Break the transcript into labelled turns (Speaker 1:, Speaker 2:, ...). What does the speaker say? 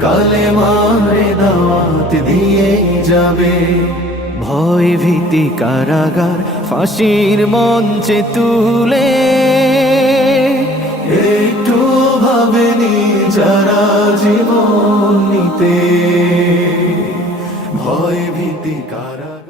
Speaker 1: কালে মারে দাওয়াত দিয়ে যাবে।
Speaker 2: ভয় ভীতি কারাগার ফাঁসির মঞ্চে তুলে।
Speaker 1: একটু ভাবেনি যারা জীবন নিতে। ভয় ভীতি কারা